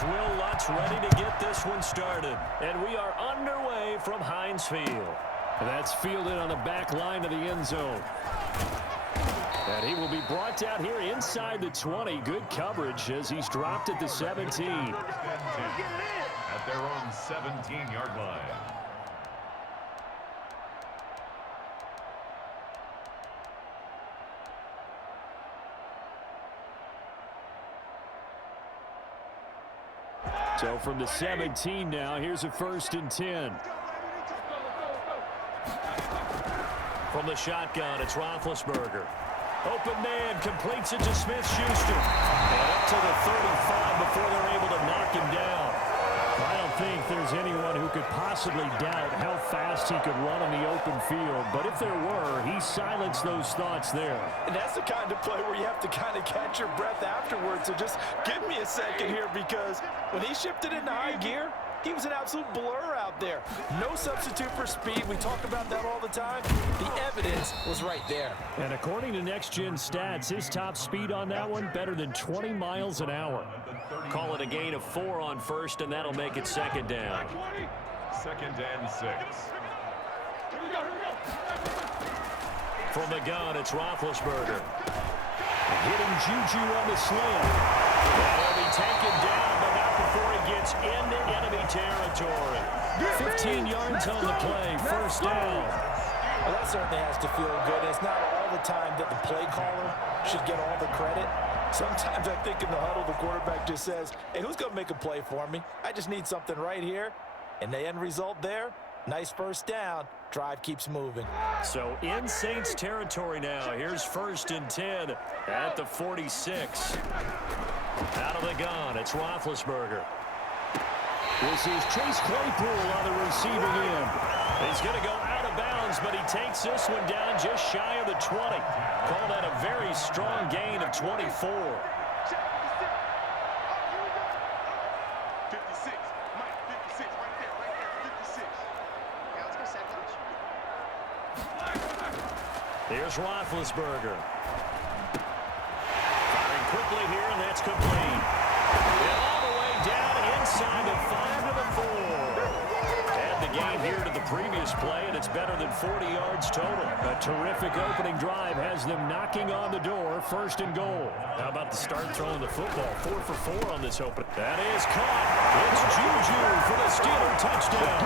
Here's Will Lutz ready to get this one started. And we are underway from Heinz Field. That's fielded on the back line of the end zone. And he will be brought down here inside the 20. Good coverage as he's dropped at the 17. At their own 17-yard line. So from the 17 now, here's a 1st and 10. From the shotgun, it's Roethlisberger. Open man, completes it to Smith-Schuster. And up to the 35 before they're able to knock him down. I don't think there's anyone who could possibly doubt how fast he could run on the open field. But if there were, he silenced those thoughts there. And that's the kind of play where you have to kind of catch your breath afterwards. So just give me a second here, because when he shifted into high gear, he was an absolute blur out there. No substitute for speed. We talk about that all the time. The evidence was right there. And according to Next Gen Stats, his top speed on that one, better than 20 miles an hour. Call it a gain of 4 on 1st, and that'll make it 2nd down. 2nd and 6. From the gun, it's Roethlisberger. Hitting Juju on the slant. That'll be taken down, but not before he gets into enemy territory. 15 yards on the play, 1st down. Well, that certainly has to feel good. It's not all the time that the play caller should get all the credit. Sometimes I think in the huddle, the quarterback just says, hey, who's going to make a play for me? I just need something right here. And the end result there, nice 1st down. Drive keeps moving. So in Saints territory now. Here's 1st and 10 at the 46. Out of the gun, it's Roethlisberger. This is Chase Claypool on the receiving end. He's going to go out of bounds, but he takes this one down just shy of the 20. Call that a very strong gain of 24. Here's Roethlisberger. Firing quickly here, and that's complete. And all the way down inside the 5 to the 4. And the gain here to the previous play, and it's better than 40 yards total. A terrific opening drive has them knocking on the door, 1st and goal. How about the start throwing the football? 4 for 4 on this opening. That is caught. It's Juju for the Steeler touchdown.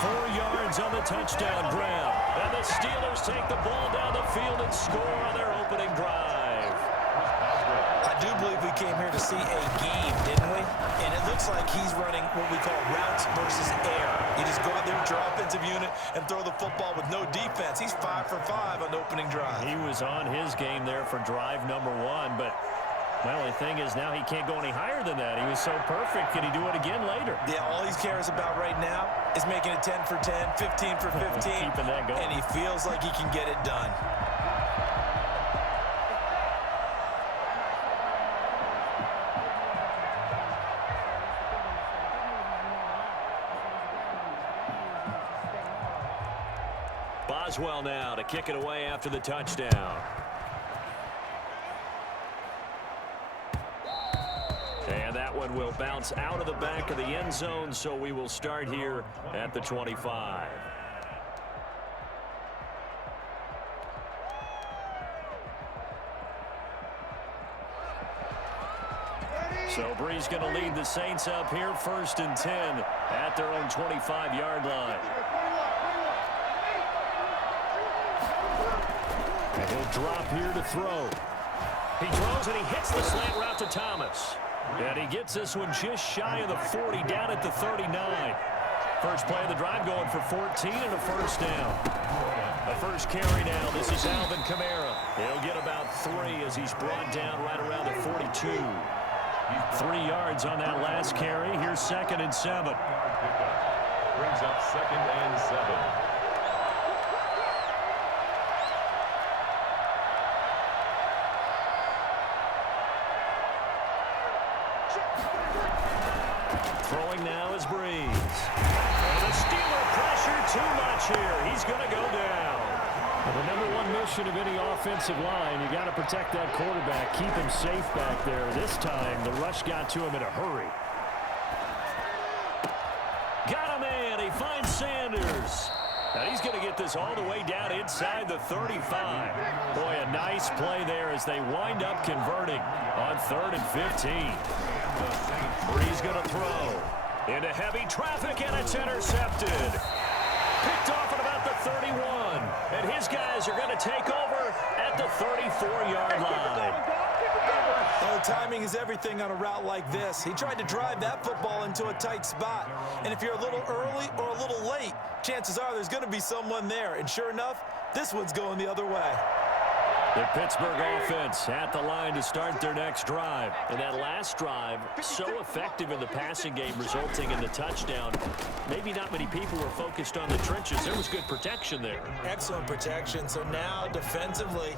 4 yards on the touchdown grab. And the Steelers take the ball down the field and score on their opening drive. I do believe we came here to see a game, didn't we? And it looks like he's running what we call routes versus air. You just go out there with your offensive unit and throw the football with no defense. He's 5 for 5 on the opening drive. He was on his game there for drive number 1, but my only thing is now he can't go any higher than that. He was so perfect. Can he do it again later? Yeah, all he cares about right now is making it 10 for 10, 15 for 15. Keeping that going. And he feels like he can get it done. Boswell now to kick it away after the touchdown. And that one will bounce out of the back of the end zone, so we will start here at the 25. So Bree's going to lead the Saints up here, 1st and 10 at their own 25-yard line. And he'll drop here to throw. He throws and he hits the slant route to Thomas. And he gets this one just shy of the 40, down at the 39. First play of the drive going for 14 and a 1st down. The first carry now. This is Alvin Kamara. He'll get about 3 as he's brought down right around the 42. 3 yards on that last carry. Here's 2nd and 7. Brings up 2nd and 7. Throwing now is Breeze. And the Steeler pressure too much here. He's going to go down. The number one mission of any offensive line, you got to protect that quarterback, keep him safe back there. This time, the rush got to him in a hurry. Got him in. He finds Sanders. And he's going to get this all the way down inside the 35. Boy, a nice play there as they wind up converting on 3rd and 15. Bree's going to throw into heavy traffic, and it's intercepted. Picked off at about the 31. And his guys are going to take over at the 34-yard line. Oh, timing is everything on a route like this. He tried to drive that football into a tight spot. And if you're a little early or a little late, chances are there's going to be someone there. And sure enough, this one's going the other way. The Pittsburgh offense at the line to start their next drive. And that last drive, so effective in the passing game, resulting in the touchdown. Maybe not many people were focused on the trenches. There was good protection there. Excellent protection. So now, defensively,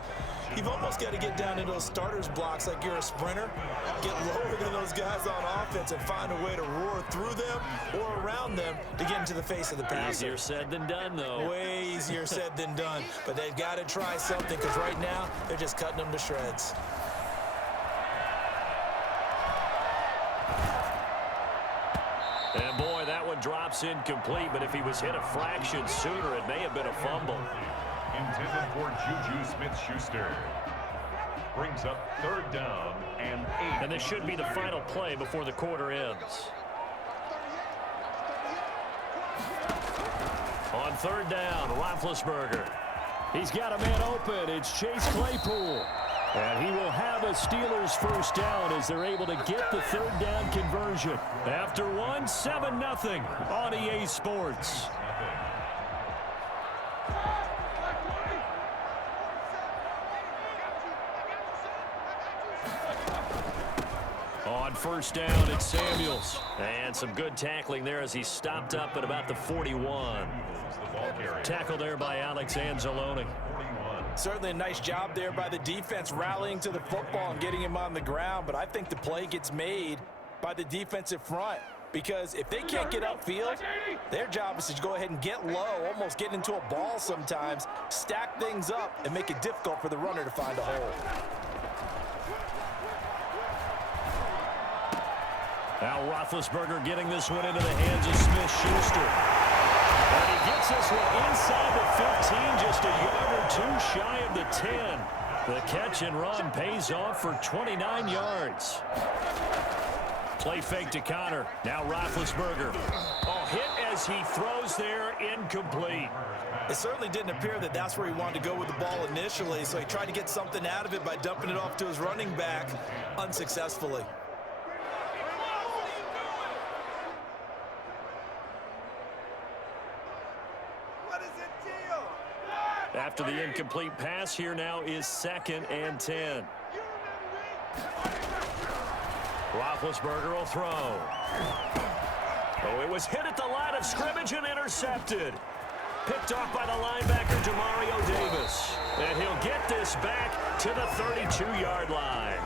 you've almost got to get down into those starters blocks like you're a sprinter. Get lower than those guys on offense and find a way to roar through them or around them to get into the face of the passer. Easier said than done, though. Way easier said than done. But they've got to try something because right now, they're just cutting them to shreds. And boy, that one drops incomplete, but if he was hit a fraction sooner, it may have been a fumble. Intended for Juju Smith-Schuster. Brings up 3rd down and 8. And this should be the final play before the quarter ends. On 3rd down, Roethlisberger. He's got a man open. It's Chase Claypool. And he will have a Steelers first down as they're able to get the 3rd down conversion. After 7-0 on EA Sports. On 1st down, it's Samuels. And some good tackling there as he stopped up at about the 41. Tackle there by Alex Anzalone. Certainly a nice job there by the defense rallying to the football and getting him on the ground, but I think the play gets made by the defensive front because if they can't get upfield, their job is to go ahead and get low, almost get into a ball sometimes, stack things up, and make it difficult for the runner to find a hole. Now Roethlisberger getting this one into the hands of Smith-Schuster. And he gets this one inside the 15, just a yard or two shy of the 10. The catch and run pays off for 29 yards. Play fake to Connor. Now Roethlisberger. Oh, hit as he throws there, incomplete. It certainly didn't appear that that's where he wanted to go with the ball initially, so he tried to get something out of it by dumping it off to his running back unsuccessfully. After the incomplete pass, here now is 2nd and 10. Roethlisberger will throw. Oh, it was hit at the line of scrimmage and intercepted. Picked off by the linebacker, Demario Davis. And he'll get this back to the 32-yard line.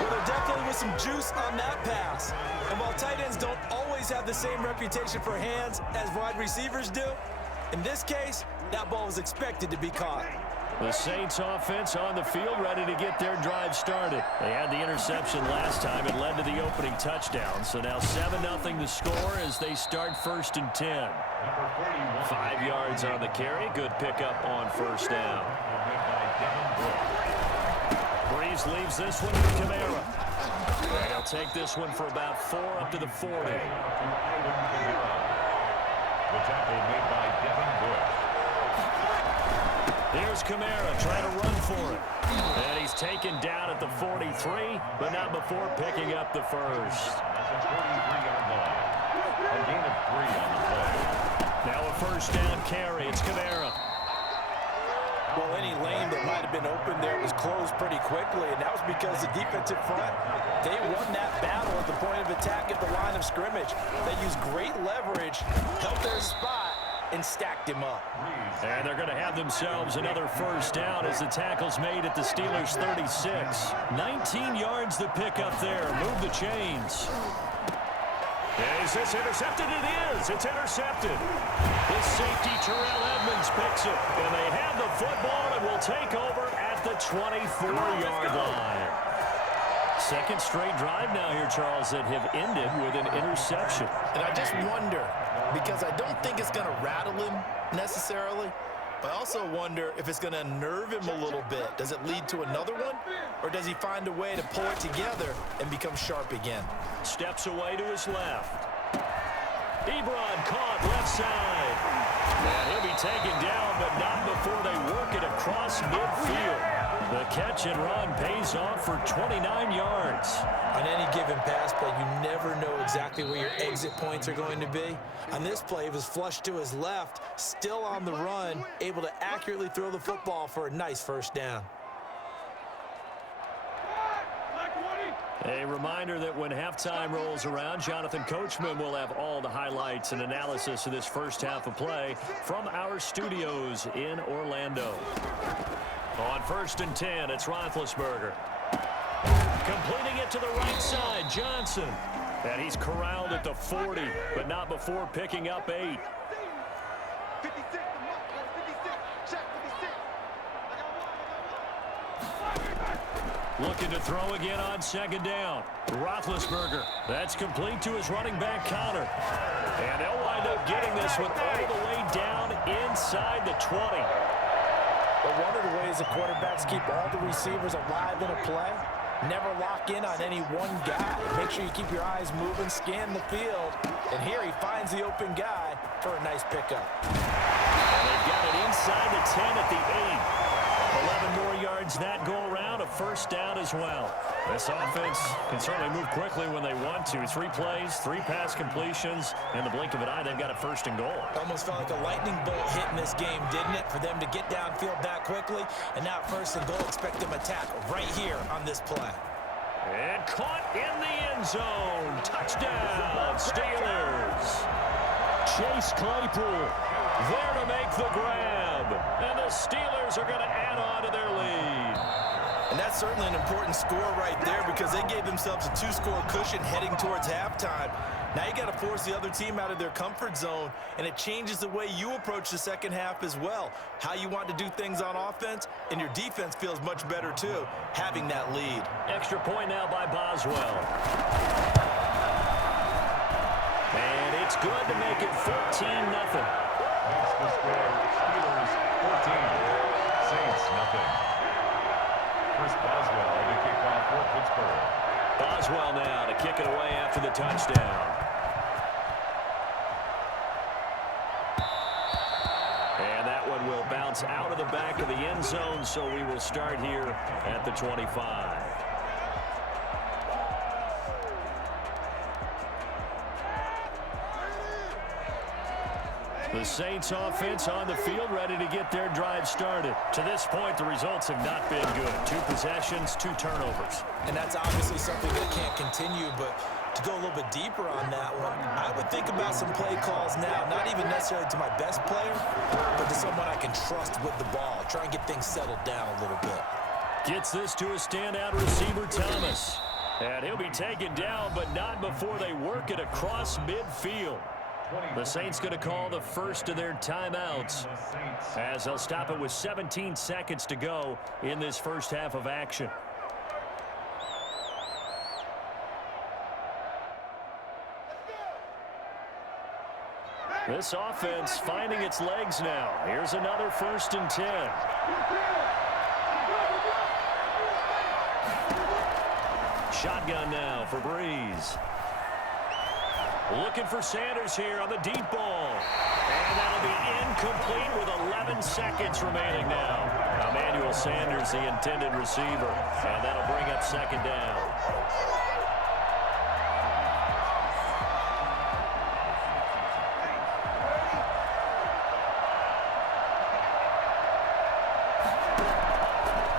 Well, there definitely was some juice on that pass. And while tight ends don't always have the same reputation for hands as wide receivers do, in this case, that ball was expected to be caught. The Saints offense on the field ready to get their drive started. They had the interception last time. It led to the opening touchdown. So now 7-0 the score as they start 1st and 10. 5 yards on the carry. Good pickup on 1st down. Breeze leaves this one to Kamara. And he'll take this one for about 4 up to the 40. The tackle made by Devin Bush. Here's Kamara trying to run for it. And he's taken down at the 43, but not before picking up the first. At the 43-yard line. A gain of 3 on the play. Now a 1st down carry. It's Kamara. Well, any lane that might have been open there was closed pretty quickly, and that was because the defensive front, they won that battle at the point of attack at the line of scrimmage. They used great leverage, held their spot, and stacked him up. And they're going to have themselves another 1st down as the tackle's made at the Steelers' 36. 19 yards the pickup there. Move the chains. Is this intercepted? It is. It's intercepted. The safety, Terrell Edmonds, picks it. And they have the football and will take over at the 24-yard line. Second straight drive now here, Charles, that have ended with an interception. And I just wonder, because I don't think it's going to rattle him necessarily, but I also wonder if it's going to unnerve him a little bit. Does it lead to another one? Or does he find a way to pull it together and become sharp again? Steps away to his left. Ebron caught left side. And he'll be taken down, but not before they work it across midfield. The catch and run pays off for 29 yards. On any given pass play, you never know exactly where your exit points are going to be. On this play, it was flushed to his left, still on the run, able to accurately throw the football for a nice first down. A reminder that when halftime rolls around, Jonathan Coachman will have all the highlights and analysis of this first half of play from our studios in Orlando. On 1st and 10, it's Roethlisberger. Completing it to the right side, Johnson. And he's corralled at the 40, but not before picking up 8. Looking to throw again on 2nd down. Roethlisberger. That's complete to his running back counter. And they'll wind up getting this one all the way down inside the 20. But one of the ways the quarterbacks keep all the receivers alive in a play, never lock in on any one guy. Make sure you keep your eyes moving, scan the field. And here he finds the open guy for a nice pickup. And they've got it inside the 10 at the 8. 11 more yards that go around, a first down as well. This offense can certainly move quickly when they want to. 3 plays, 3 pass completions, and the blink of an eye, they've got a 1st and goal. Almost felt like a lightning bolt hit in this game, didn't it? For them to get downfield that quickly, and now 1st and goal, expect them to attack right here on this play. And caught in the end zone. Touchdown, Steelers. Chase Claypool there to make the grab. And the Steelers are going to add on to their lead. And that's certainly an important score right there because they gave themselves a 2-score cushion heading towards halftime. Now you got to force the other team out of their comfort zone, and it changes the way you approach the second half as well. How you want to do things on offense, and your defense feels much better too, having that lead. Extra point now by Boswell. And it's good to make it 14-0. That's the score. Steelers 14, Saints nothing. Chris Boswell to kick off for Pittsburgh. Boswell now to kick it away after the touchdown. And that one will bounce out of the back of the end zone, so we will start here at the 25. The Saints offense on the field, ready to get their drive started. To this point, the results have not been good. 2 possessions, 2 turnovers. And that's obviously something that can't continue, but to go a little bit deeper on that one, I would think about some play calls now, not even necessarily to my best player, but to someone I can trust with the ball. Try and get things settled down a little bit. Gets this to a standout receiver, Thomas. And he'll be taken down, but not before they work it across midfield. The Saints going to call the first of their timeouts as they'll stop it with 17 seconds to go in this first half of action. This offense finding its legs now. Here's another 1st and 10. Shotgun now for Breeze. Looking for Sanders here on the deep ball. And that'll be incomplete with 11 seconds remaining now. Emmanuel Sanders, the intended receiver. And that'll bring up 2nd down.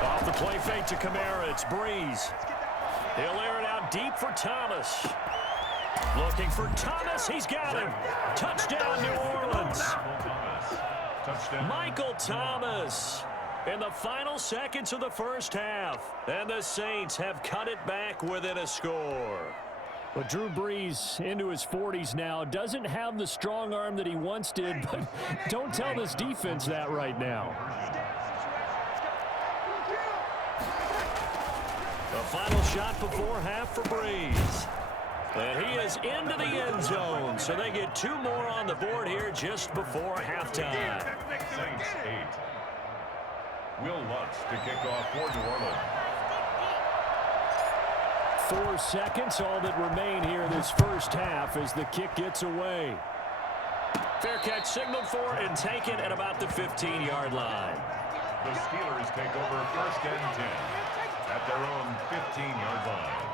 Off the play fake to Kamara, it's Breeze. He'll air it out deep for Thomas. Looking for Thomas. He's got him. Touchdown, New Orleans. Michael Thomas in the final seconds of the first half. And the Saints have cut it back within a score. But Drew Brees, into his 40s now, doesn't have the strong arm that he once did, but don't tell this defense that right now. The final shot before half for Brees. And he is into the end zone, so they get 2 more on the board here just before halftime. Saints 8. Will Lutz to kick off for New Orleans. 4 seconds, all that remain here this first half as the kick gets away. Fair catch signaled for and taken at about the 15-yard line. The Steelers take over 1st and 10 at their own 15-yard line.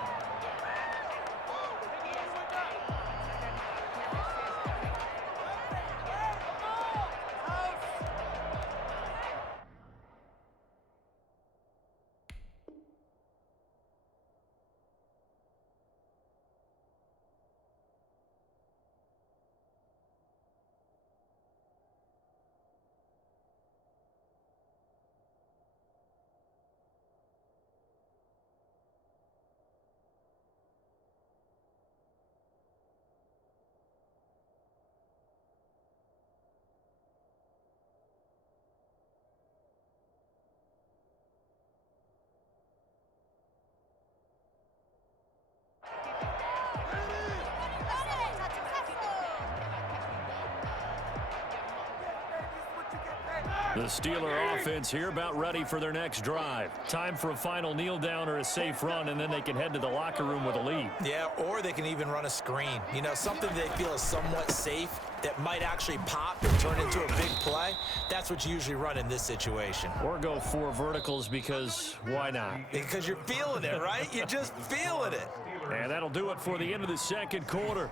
The Steeler offense here about ready for their next drive. Time for a final kneel down or a safe run, and then they can head to the locker room with a lead. Yeah, or they can even run a screen. You know, something they feel is somewhat safe that might actually pop and turn into a big play. That's what you usually run in this situation. Or go 4 verticals because why not? Because you're feeling it, right? You're just feeling it. And that'll do it for the end of the second quarter.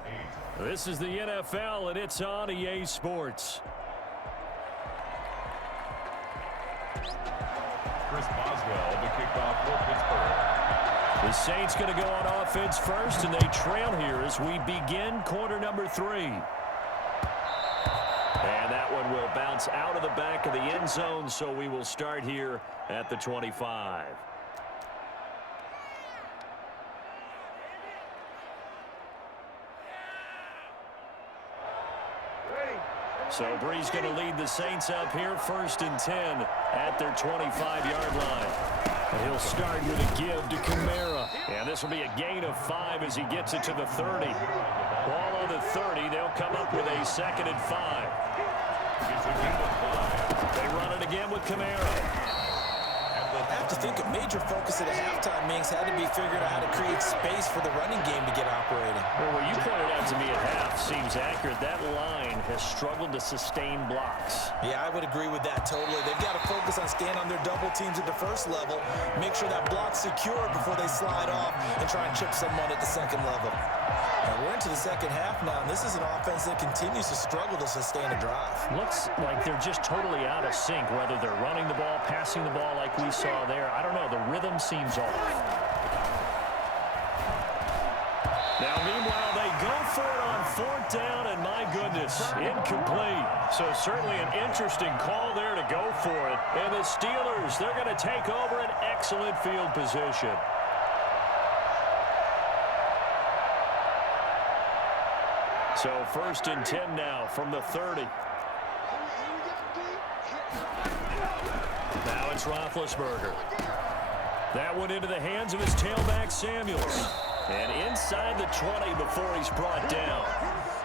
This is the NFL, and it's on EA Sports. Chris Boswell to kick off for Pittsburgh. The Saints going to go on offense first, and they trail here as we begin quarter number 3. And that one will bounce out of the back of the end zone, so we will start here at the 25. So Brees going to lead the Saints up here 1st and 10 at their 25-yard line. And he'll start with a give to Kamara. And this will be a gain of 5 as he gets it to the 30. Ball on the 30. They'll come up with a 2nd and 5. It's a gain of 5. They run it again with Kamara. I have to think a major focus at a halftime means had to be figuring out how to create space for the running game to get operating. Well, what you pointed out to me at half seems accurate. That line has struggled to sustain blocks. Yeah, I would agree with that totally. They've got to focus on staying on their double teams at the first level, make sure that block's secure before they slide off and try and chip someone at the second level. Now we're into the second half now, and this is an offense that continues to struggle to sustain a drive. Looks like they're just totally out of sync, whether they're running the ball, passing the ball like we saw there. I don't know. The rhythm seems off. Now, meanwhile, they go for it on 4th down, and my goodness, incomplete. So certainly an interesting call there to go for it. And the Steelers, they're going to take over an excellent field position. So 1st and 10 now from the 30. Now it's Roethlisberger. That one into the hands of his tailback, Samuels. And inside the 20 before he's brought down.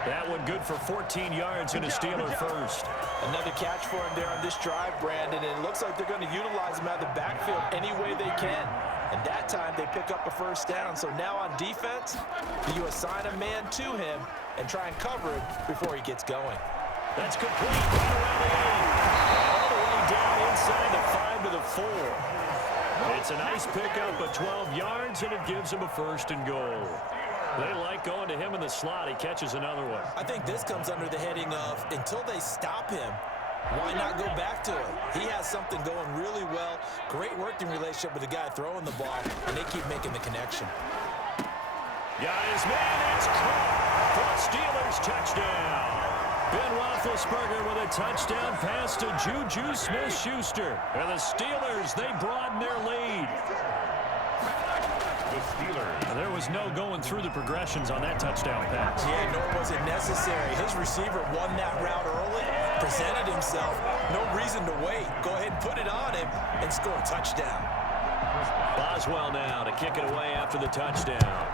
That one good for 14 yards and a Steeler first. Another catch for him there on this drive, Brandon, and it looks like they're going to utilize him out of the backfield any way they can. And that time they pick up a 1st down. So now on defense, you assign a man to him and try and cover him before he gets going. That's complete right around the 8. All the way down inside the 5 to the 4. It's a nice pickup of 12 yards, and it gives him a 1st and goal. They like going to him in the slot. He catches another one. I think this comes under the heading of until they stop him, why not go back to it? He has something going really well. Great working relationship with the guy throwing the ball, and they keep making the connection. Got his man. It's caught for a Steelers touchdown. Ben Roethlisberger with a touchdown pass to Juju Smith-Schuster. And the Steelers, they broaden their lead. the Steelers. There was no going through the progressions on that touchdown pass. Yeah, nor was it necessary. His receiver won that route early, presented himself. No reason to wait. Go ahead and put it on him and score a touchdown. Boswell now to kick it away after the touchdown.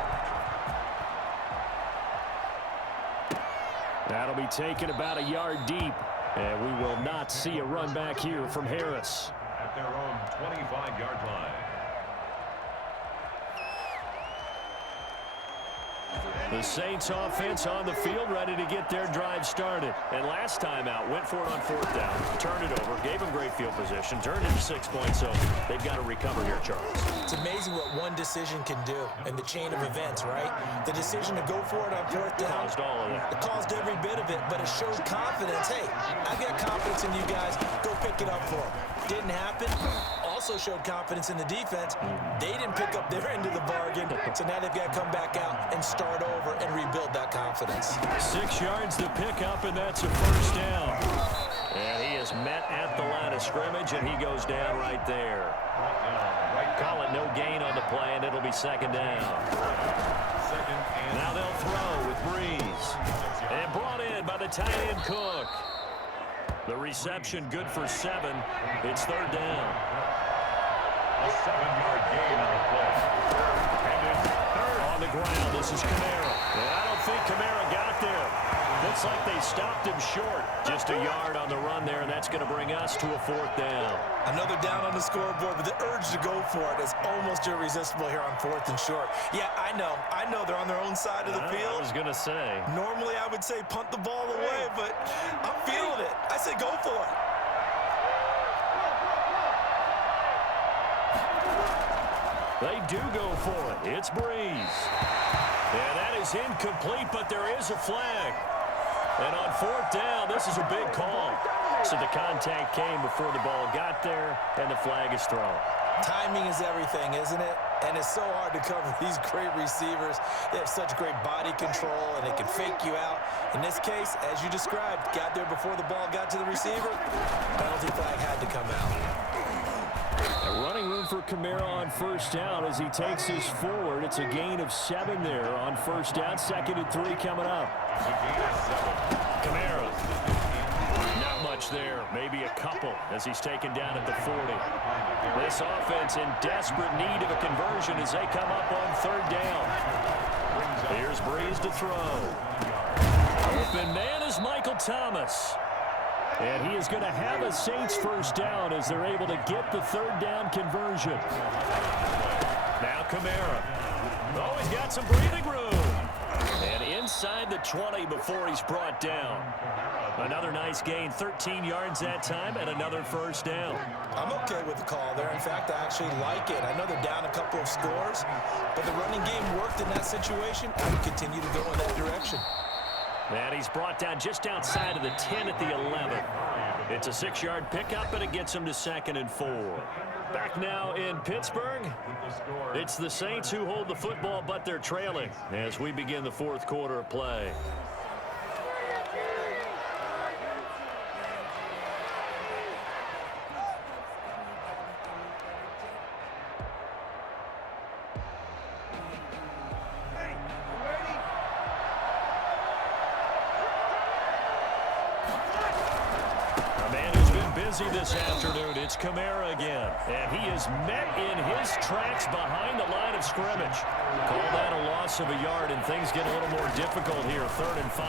That'll be taken about a yard deep. And we will not see a run back here from Harris. At their own 25-yard line. The Saints offense on the field, ready to get their drive started. And last time out, went for it on fourth down, turned it over, gave them great field position, turned into 6 points, so they've got to recover here, Charles. It's amazing what one decision can do in the chain of events, right? The decision to go for it on fourth down. Caused all of that. It caused every bit of it, but it showed confidence. Hey, I've got confidence in you guys. Go pick it up for them. Didn't happen. Also showed confidence in the defense. They didn't pick up their end of the bargain, so now they've got to come back out and start over and rebuild that confidence. 6 yards to pick up, and that's a first down. And he is met at the line of scrimmage, and he goes down right there. Call it no gain on the play, and it'll be second down. Now they'll throw with Breeze. And brought in by the tight end Cook. The reception good for 7. It's third down. A 7-yard gain on the play. And it's third. On the ground, this is Kamara. And I don't think Kamara got there. Looks like they stopped him short. Just a yard on the run there, and that's going to bring us to a fourth down. Another down on the scoreboard, but the urge to go for it is almost irresistible here on fourth and short. Yeah, I know they're on their own side of the field. I was going to say. Normally, I would say punt the ball away, but I'm feeling it. I say go for it. They do go for it. It's Breeze. And that is incomplete, but there is a flag. And on fourth down, this is a big call. So the contact came before the ball got there, and the flag is thrown. Timing is everything, isn't it? And it's so hard to cover these great receivers. They have such great body control, and they can fake you out. In this case, as you described, got there before the ball got to the receiver. Penalty flag had to come out. A running room for Kamara on first down as he takes his forward. It's a gain of 7 there on first down. 2nd and 3 coming up. It's a gain of 7. Kamara. Not much there. Maybe a couple as he's taken down at the 40. This offense in desperate need of a conversion as they come up on third down. Here's Breeze to throw. Open man is Michael Thomas. And he is going to have a Saints first down as they're able to get the third down conversion. Now Kamara. Oh, he's got some breathing room. And inside the 20 before he's brought down. Another nice gain, 13 yards that time, and another first down. I'm okay with the call there. In fact, I actually like it. I know they're down a couple of scores, but the running game worked in that situation. I would continue to go in that direction. And he's brought down just outside of the 10 at the 11. It's a 6-yard pickup, and it gets him to 2nd and 4. Back now in Pittsburgh. It's the Saints who hold the football, but they're trailing as we begin the fourth quarter of play. This afternoon, it's Kamara again, and he is met in his tracks behind the line of scrimmage. Call that a loss of a yard, and things get a little more difficult here, 3rd and 5.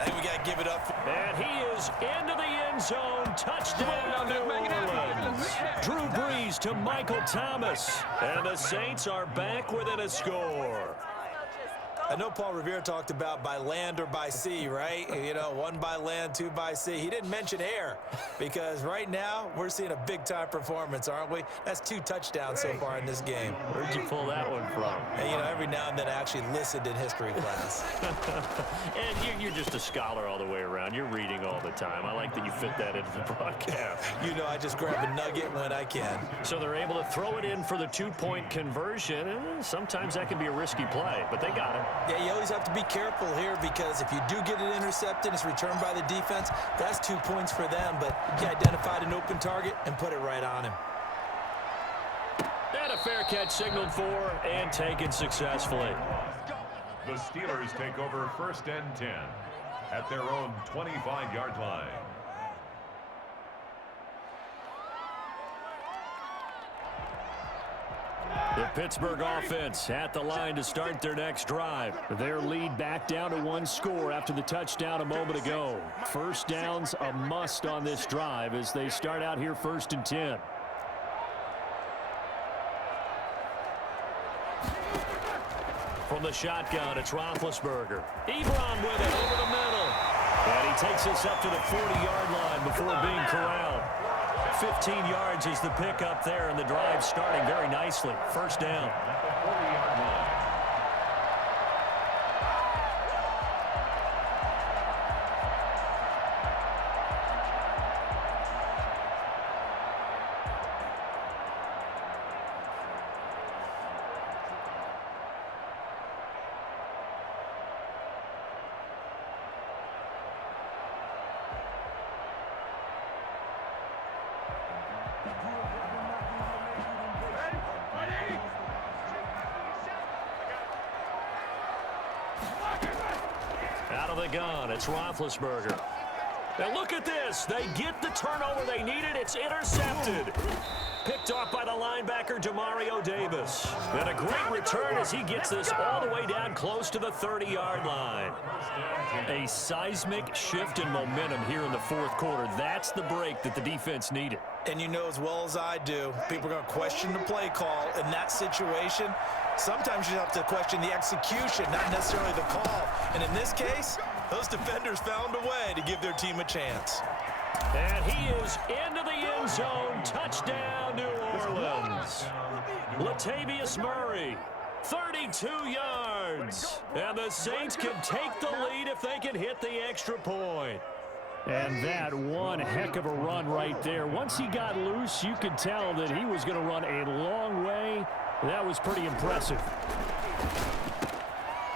I think we got to give it up. And he is into the end zone. Touchdown, New Orleans. Drew Brees to Michael Thomas, and the Saints are back within a score. I know Paul Revere talked about by land or by sea, right? You know, 1 by land, 2 by sea. He didn't mention air because right now we're seeing a big-time performance, aren't we? That's 2 touchdowns so far in this game. Where'd you pull that one from? And, you know, every now and then I actually listened in history class. And you're just a scholar all the way around. You're reading all the time. I like that you fit that into the broadcast. You know, I just grab a nugget when I can. So they're able to throw it in for the 2-point conversion. And sometimes that can be a risky play, but they got it. Yeah, you always have to be careful here because if you do get it intercepted, it's returned by the defense, that's 2 points for them. But he identified an open target and put it right on him. And And a fair catch signaled for and taken successfully. The Steelers take over 1st and 10 at their own 25-yard line. The Pittsburgh offense at the line to start their next drive. Their lead back down to 1 score after the touchdown a moment ago. First down's a must on this drive as they start out here 1st and 10. From the shotgun, it's Roethlisberger. Ebron with it over the middle. And he takes us up to the 40-yard line before being corralled. 15 yards is the pickup there, and the drive starting very nicely. First down. At the 40-yard line. Out of the gun, it's Roethlisberger. And look at this. They get the turnover they needed. It's intercepted. Picked off by the linebacker, Demario Davis. And a great return as he gets this all the way down close to the 30-yard line. A seismic shift in momentum here in the 4th quarter. That's the break that the defense needed. And you know as well as I do, people are going to question the play call in that situation. Sometimes you have to question the execution, not necessarily the call. And in this case, those defenders found a way to give their team a chance. And he is into the end zone. Touchdown, New Orleans. Latavius Murray, 32 yards. And the Saints can take the lead if they can hit the extra point. And that one heck of a run right there. Once he got loose, you could tell that he was going to run a long way. That was pretty impressive.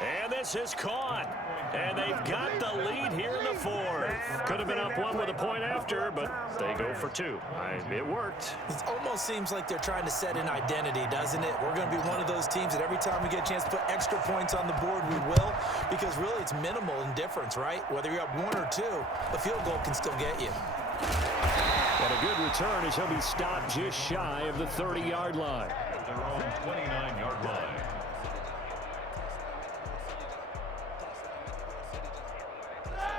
And this is caught. And they've got the lead here in the 4th. Could have been up 1 with a point after, but they go for 2. It worked. It almost seems like they're trying to set an identity, doesn't it? We're going to be one of those teams that every time we get a chance to put extra points on the board, we will. Because really, it's minimal in difference, right? Whether you're up 1 or 2, a field goal can still get you. But a good return as he'll be stopped just shy of the 30-yard line. At their own 29-yard line.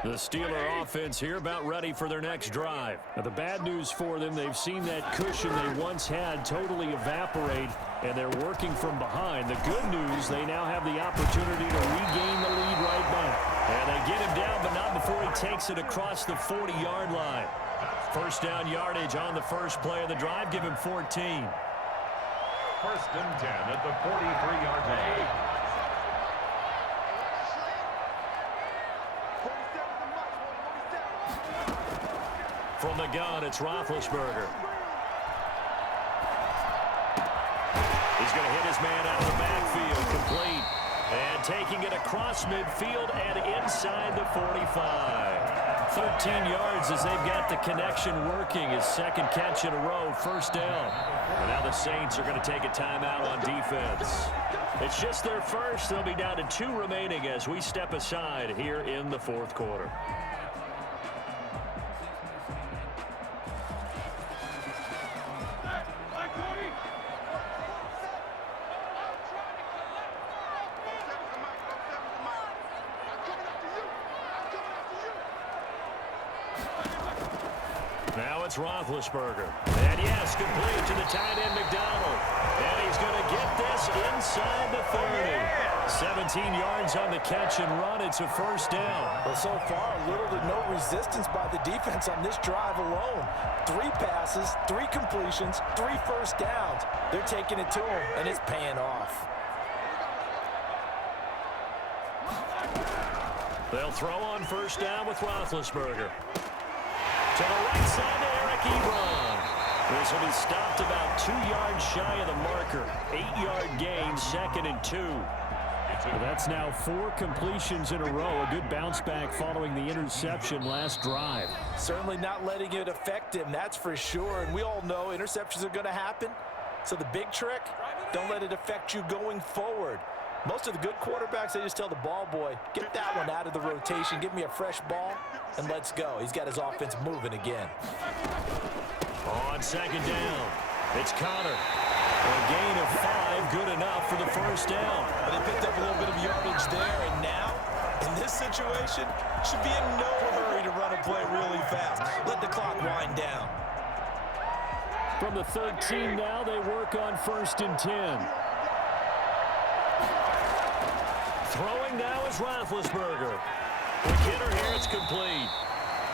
The Steeler offense here about ready for their next drive. Now, the bad news for them, they've seen that cushion they once had totally evaporate, and they're working from behind. The good news, they now have the opportunity to regain the lead right back. And they get him down, but not before he takes it across the 40-yard line. First down yardage on the first play of the drive. Give him 14. 1st and 10 at the 43-yard line. From the gun, it's Roethlisberger. He's going to hit his man out of the backfield, complete. And taking it across midfield and inside the 45. 13 yards as they've got the connection working. His 2nd catch in a row, first down. And now the Saints are going to take a timeout on defense. It's just their first. They'll be down to 2 remaining as we step aside here in the 4th quarter. Now it's Roethlisberger. And yes, complete to the tight end McDonald. And he's going to get this inside the 30. 17 yards on the catch and run. It's a first down. Well, so far, little to no resistance by the defense on this drive alone. 3 passes, 3 completions, 3 first downs. They're taking it to him, and it's paying off. They'll throw on first down with Roethlisberger. To the right side to Eric Ebron. This will be stopped about 2 yards shy of the marker. 8-yard gain, 2nd and 2. Well, that's now 4 completions in a row. A good bounce back following the interception last drive. Certainly not letting it affect him, that's for sure. And we all know interceptions are going to happen. So the big trick, don't let it affect you going forward. Most of the good quarterbacks, they just tell the ball boy, get that one out of the rotation, give me a fresh ball, and let's go. He's got his offense moving again. On second down, it's Connor. A gain of 5, good enough for the first down. Well, they picked up a little bit of yardage there, and now, in this situation, should be in no hurry to run a play really fast. Let the clock wind down. From the 13 now, they work on 1st and 10. Throwing now is Roethlisberger. The hitter here, it's complete.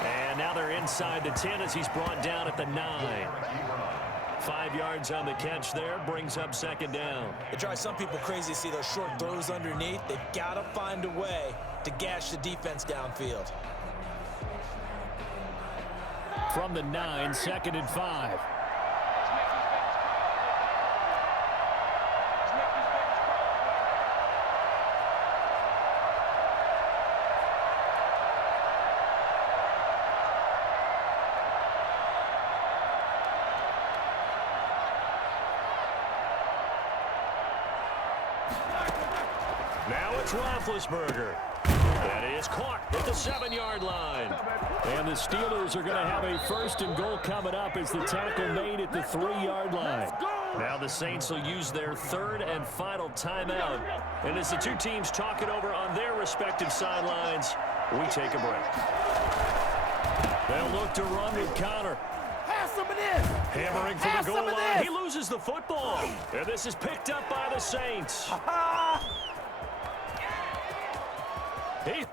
And now they're inside the 10 as he's brought down at the 9. 5 yards on the catch there, brings up second down. It drives some people crazy to see those short throws underneath. They've got to find a way to gash the defense downfield. From the 9, 2nd and 5. Now it's Roethlisberger. That is caught at the 7-yard line. And the Steelers are going to have a 1st and goal coming up as the tackle made at the 3-yard line. Now the Saints will use their 3rd and final timeout. And as the two teams talk it over on their respective sidelines, we take a break. They'll look to run with Connor. Hammering for the goal line. He loses the football. And this is picked up by the Saints. He